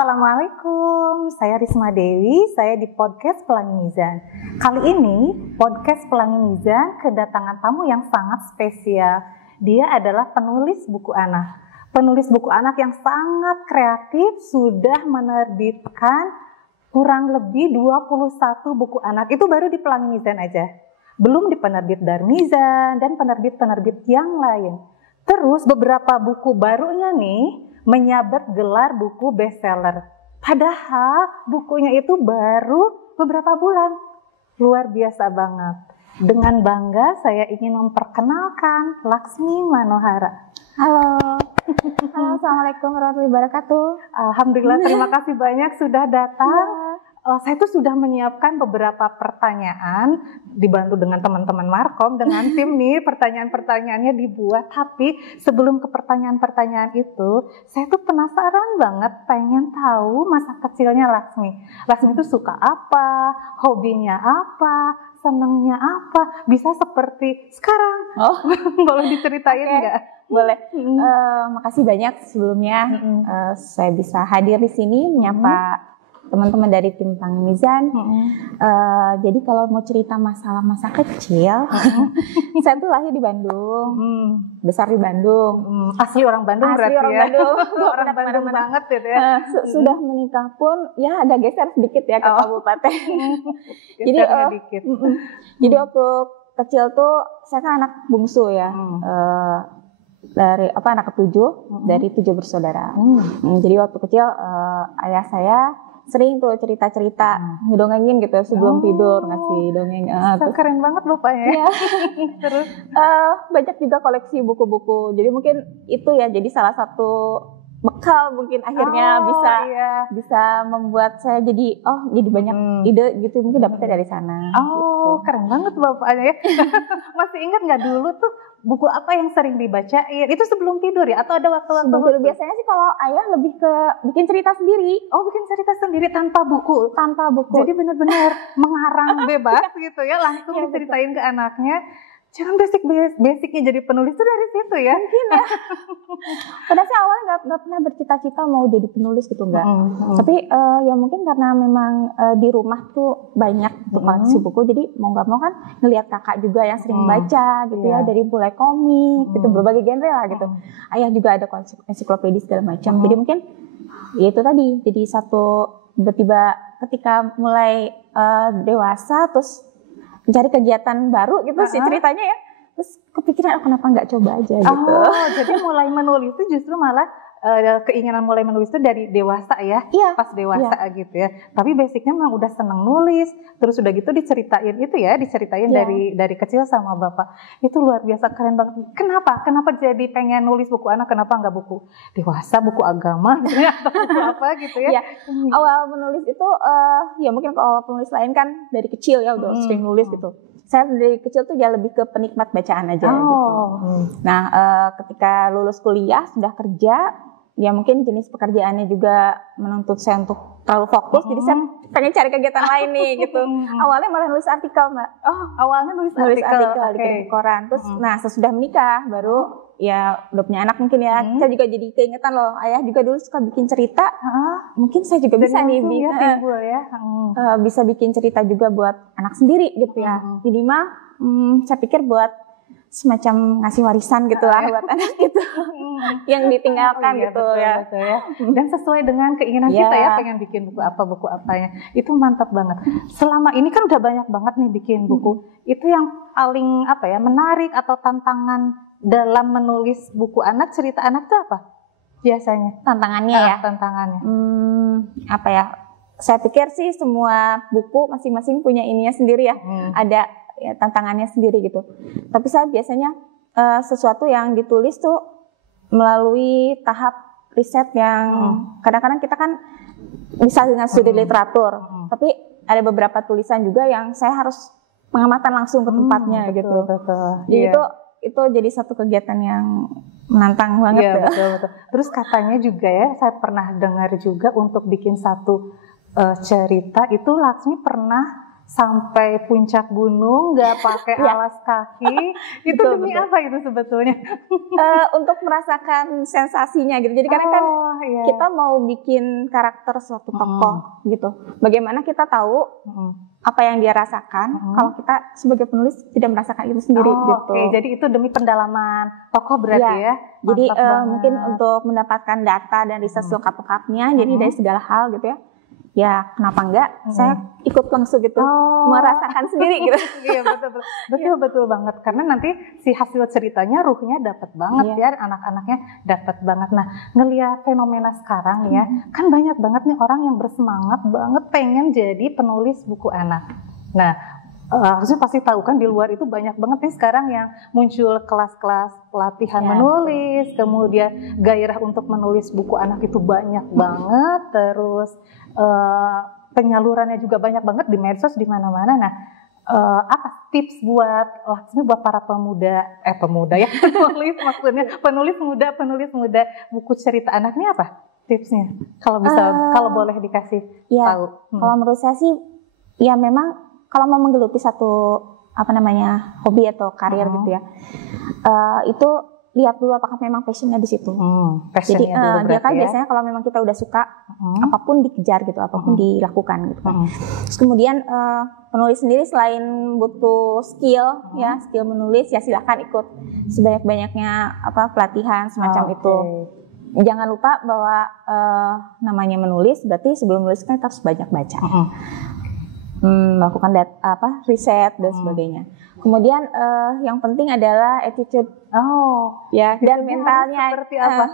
Assalamualaikum, saya Risma Dewi, saya di podcast Pelangi Mizan. Kali ini podcast Pelangi Mizan kedatangan tamu yang sangat spesial. Dia adalah penulis buku anak. Penulis buku anak yang sangat kreatif, sudah menerbitkan kurang lebih 21 buku anak. Itu baru di Pelangi Mizan aja. Belum di penerbit Darmizan dan penerbit-penerbit yang lain. Terus beberapa buku barunya nih menyabet gelar buku bestseller. Padahal bukunya itu baru beberapa bulan. Luar biasa banget. Dengan bangga saya ingin memperkenalkan Laksmi Manohara. Halo. Halo, Assalamualaikum warahmatullahi wabarakatuh. Alhamdulillah, terima kasih banyak sudah datang. Saya tuh sudah menyiapkan beberapa pertanyaan, dibantu dengan teman-teman Markom, dengan tim nih, pertanyaan-pertanyaannya dibuat. Tapi sebelum ke pertanyaan-pertanyaan itu, saya tuh penasaran banget, pengen tahu masa kecilnya Laksmi. Laksmi itu suka apa, hobinya apa, senengnya apa, bisa seperti sekarang. Boleh diceritain nggak? Boleh. Makasih banyak sebelumnya saya bisa hadir di sini menyapa teman-teman dari tim Pelangi Mizan. Jadi kalau mau cerita masalah masa kecil, saya tuh lahir di Bandung, besar di Bandung. Asli orang Bandung berarti orang ya? Bandung. Orang Bandung banget gitu ya? Sudah menikah pun ya ada geser sedikit ya ke kabupaten. Jadi dikit. Jadi waktu kecil tuh saya kan anak bungsu ya. Dari anak ketujuh dari 7 bersaudara. Jadi waktu kecil ayah saya sering tuh cerita-cerita ngedongengin gitu sebelum tidur, ngasih dongeng. Keren banget bapaknya. Ya. Terus banyak juga koleksi buku-buku. Jadi mungkin itu ya jadi salah satu bekal mungkin akhirnya bisa membuat saya jadi jadi banyak ide gitu, mungkin dapetnya dari sana. Gitu. Keren banget bapaknya ya. Masih ingat nggak dulu tuh buku apa yang sering dibacain? Itu sebelum tidur ya? Atau ada waktu-waktu tidur? Biasanya sih kalau ayah lebih ke bikin cerita sendiri. Bikin cerita sendiri tanpa buku? Tanpa buku. Jadi benar-benar mengarang bebas gitu ya, langsung diceritain ke anaknya. Jangan basicnya jadi penulis itu dari situ ya? Mungkin ya. Padahal sih awalnya nggak pernah bercita-cita mau jadi penulis gitu, enggak. Tapi ya mungkin karena memang di rumah tuh banyak koleksi buku, jadi mau nggak mau kan ngelihat kakak juga yang sering baca gitu ya, dari mulai komik gitu, berbagai genre lah gitu. Ayah juga ada ensiklopedia segala macam. Jadi mungkin ya itu tadi, jadi satu tiba-tiba ketika mulai dewasa terus mencari kegiatan baru gitu sih ceritanya ya. Terus kepikiran kenapa nggak coba aja gitu. Jadi mulai menulis itu justru malah keinginan mulai menulis itu dari dewasa ya? Iya. Pas dewasa gitu ya. Tapi basicnya memang udah seneng nulis. Terus udah gitu diceritain itu ya, diceritain dari kecil sama bapak. Itu luar biasa, keren banget. Kenapa? Kenapa jadi pengen nulis buku anak? Kenapa nggak buku dewasa, buku agama gitu ya? Atau buku apa gitu ya? Awal menulis itu ya mungkin kalau penulis lain kan dari kecil ya udah sering nulis gitu. Saya dari kecil tuh ya lebih ke penikmat bacaan aja gitu. Nah ketika lulus kuliah sudah kerja, ya mungkin jenis pekerjaannya juga menuntut saya untuk terlalu fokus, jadi saya pengen cari kegiatan lain nih gitu. Awalnya malah nulis artikel, Mbak. Awalnya nulis artikel di koran. Terus sesudah menikah baru ya udah punya anak mungkin ya, saya juga jadi keingetan loh, ayah juga dulu suka bikin cerita. Mungkin saya juga bisa nih bisa bikin cerita juga buat anak sendiri gitu ya. Minimal saya pikir buat semacam ngasih warisan gitulah buat anak gitu yang ditinggalkan betul ya. Dan sesuai dengan keinginan kita ya, pengen bikin buku apanya itu mantap banget. Selama ini kan udah banyak banget nih bikin buku. Itu yang paling menarik atau tantangan dalam menulis buku anak, cerita anak itu apa biasanya tantangannya ya? Tantangannya saya pikir sih semua buku masing-masing punya ininya sendiri ya. Ada ya tantangannya sendiri gitu. Tapi saya biasanya sesuatu yang ditulis tuh melalui tahap riset yang kadang-kadang kita kan bisa dengan studi literatur, tapi ada beberapa tulisan juga yang saya harus pengamatan langsung ke tempatnya gitu. Jadi itu jadi satu kegiatan yang menantang banget. Betul. Terus katanya juga ya, saya pernah dengar juga untuk bikin satu cerita itu Laksmi pernah sampai puncak gunung nggak pakai alas kaki. Itu Betul, demi betul. apa itu sebetulnya? Untuk merasakan sensasinya gitu. Jadi karena kan iya. kita mau bikin karakter suatu tokoh gitu. Bagaimana kita tahu apa yang dia rasakan kalau kita sebagai penulis tidak merasakan itu sendiri gitu. Oke, jadi itu demi pendalaman tokoh berarti ya. Jadi Mantap banget. mungkin untuk mendapatkan data dan riset selengkap-lengkapnya, jadi dari segala hal gitu ya. Ya kenapa enggak? Saya ikut langsung gitu, merasakan sendiri gitu. Iya betul banget, karena nanti si hasil ceritanya ruhnya dapat banget ya, anak-anaknya dapat banget. Nah, ngelihat fenomena sekarang ya, kan banyak banget nih orang yang bersemangat banget pengen jadi penulis buku anak. Nah, harusnya pasti tahu kan di luar itu banyak banget nih sekarang yang muncul kelas-kelas pelatihan menulis, kemudian gairah untuk menulis buku anak itu banyak banget, terus penyalurannya juga banyak banget di medsos di mana-mana. Nah, apa tips buat para pemuda ya penulis, maksudnya penulis muda buku cerita anak ini apa tipsnya? Kalau bisa kalau boleh dikasih tahu. Kalau menurut saya sih ya memang kalau mau menggeluti satu hobi atau karir gitu ya, itu lihat dulu apakah memang passionnya di situ. Jadi dia kan biasanya kalau memang kita udah suka, apapun dikejar gitu, apapun dilakukan gitu kan. Terus kemudian penulis sendiri selain butuh skill skill menulis ya silahkan ikut sebanyak-banyaknya pelatihan semacam itu. Jangan lupa bahwa namanya menulis berarti sebelum menulis kan kita harus banyak baca. Melakukan riset dan sebagainya. Kemudian yang penting adalah attitude dan mentalnya seperti apa?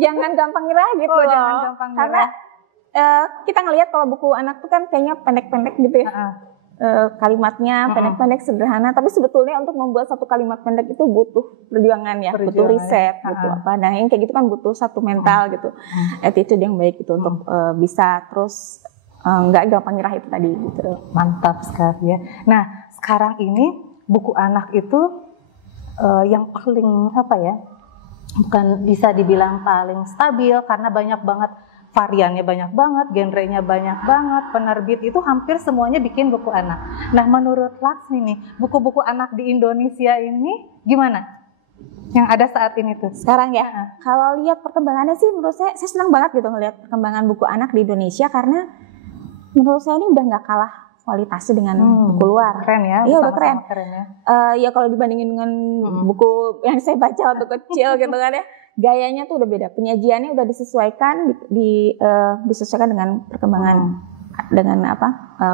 Jangan gampang nyerah gitu loh. Jangan gampang nyerah. Karena kita ngelihat kalau buku anak tuh kan kayaknya pendek-pendek gitu ya. Kalimatnya pendek-pendek sederhana, tapi sebetulnya untuk membuat satu kalimat pendek itu butuh perjuangan ya, butuh riset, butuh apa. Nah, yang kayak gitu kan butuh satu mental gitu. Attitude yang baik gitu untuk bisa terus nggak gampang nyerah itu tadi gitu. Mantap sekali ya. Nah, sekarang ini buku anak itu yang paling bukan bisa dibilang paling stabil karena banyak banget variannya, banyak banget genrenya, banyak banget penerbit itu hampir semuanya bikin buku anak. Nah, menurut Laksmi nih, buku-buku anak di Indonesia ini gimana? Yang ada saat ini tuh sekarang ya. Kalau lihat perkembangannya sih menurut saya senang banget gitu ngelihat perkembangan buku anak di Indonesia karena menurut saya ini udah nggak kalah kualitasnya dengan buku luar. Keren ya? Iya udah keren. Ya. Ya kalau dibandingin dengan buku yang saya baca waktu kecil gitu kan ya, gayanya tuh udah beda. Penyajiannya udah disesuaikan disesuaikan dengan perkembangan dengan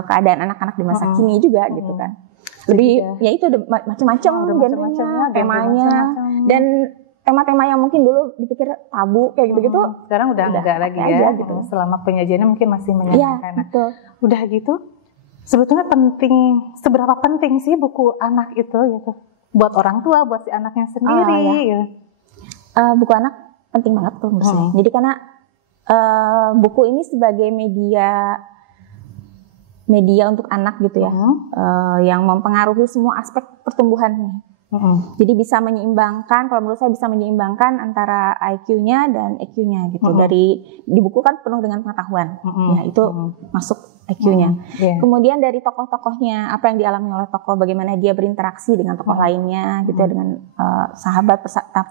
keadaan anak-anak di masa kini juga gitu kan. Lebih ya itu macam-macam genrenya, temanya dan tema-tema yang mungkin dulu dipikir tabu kayak gitu-gitu sekarang udah enggak lagi ya gitu. Selama penyajiannya mungkin masih menyenangkan. Betul. Udah gitu sebetulnya seberapa penting sih buku anak itu gitu buat orang tua, buat si anaknya sendiri gitu. Buku anak penting banget tuh menurut saya. Jadi karena buku ini sebagai media untuk anak gitu ya, yang mempengaruhi semua aspek pertumbuhannya. Jadi bisa menyeimbangkan, kalau menurut saya bisa menyeimbangkan antara IQ-nya dan EQ-nya gitu. Di buku kan penuh dengan pengetahuan, ya itu masuk IQ-nya. Kemudian dari tokoh-tokohnya, apa yang dialami oleh tokoh, bagaimana dia berinteraksi dengan tokoh lainnya gitu ya, dengan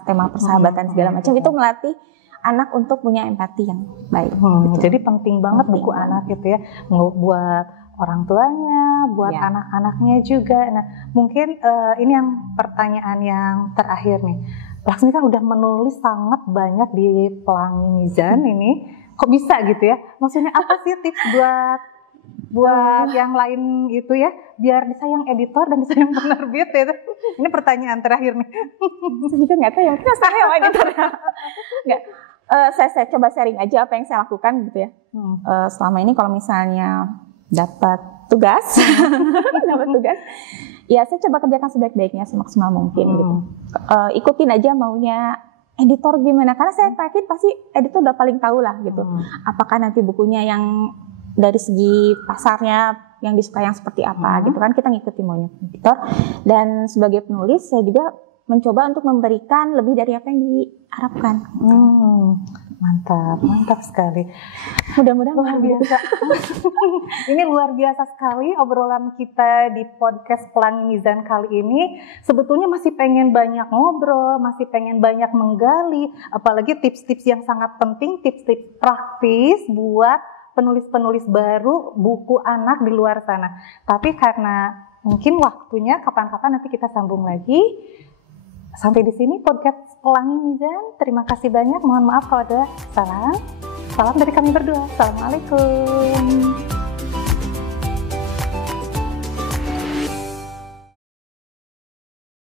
tema persahabatan segala macam, itu melatih anak untuk punya empati yang baik. Jadi penting banget buku anak gitu ya, buat orang tuanya, buat anak-anaknya juga. Nah, mungkin ini yang pertanyaan yang terakhir nih. Laksmi kan udah menulis sangat banyak di Pelangi Mizan ini. Kok bisa gitu ya? Maksudnya apa sih tips buat yang lain itu ya, biar disayang editor dan disayang penerbit itu? Ini pertanyaan terakhir nih. Saya juga nggak tahu ya, kita sama sama editor. Nggak. Saya coba sharing aja apa yang saya lakukan gitu ya. Selama ini kalau misalnya dapat tugas, ya saya coba kerjakan sebaik-baiknya, semaksimal mungkin gitu. Ikutin aja maunya editor gimana, karena saya yakin pasti editor udah paling tahu lah gitu. Apakah nanti bukunya yang dari segi pasarnya yang disuka yang seperti apa gitu kan, kita ngikutin maunya editor. Dan sebagai penulis saya juga mencoba untuk memberikan lebih dari apa yang diharapkan. Mantap sekali. Mudah-mudahan luar biasa. Ini luar biasa sekali obrolan kita di podcast Pelangi Mizan kali ini. Sebetulnya masih pengen banyak ngobrol, masih pengen banyak menggali, apalagi tips-tips yang sangat penting, tips-tips praktis buat penulis-penulis baru buku anak di luar sana. Tapi karena mungkin waktunya kapan-kapan nanti kita sambung lagi. Sampai di sini podcast Pelangi Mizan. Terima kasih banyak. Mohon maaf kalau ada salah. Salam dari kami berdua. Assalamualaikum.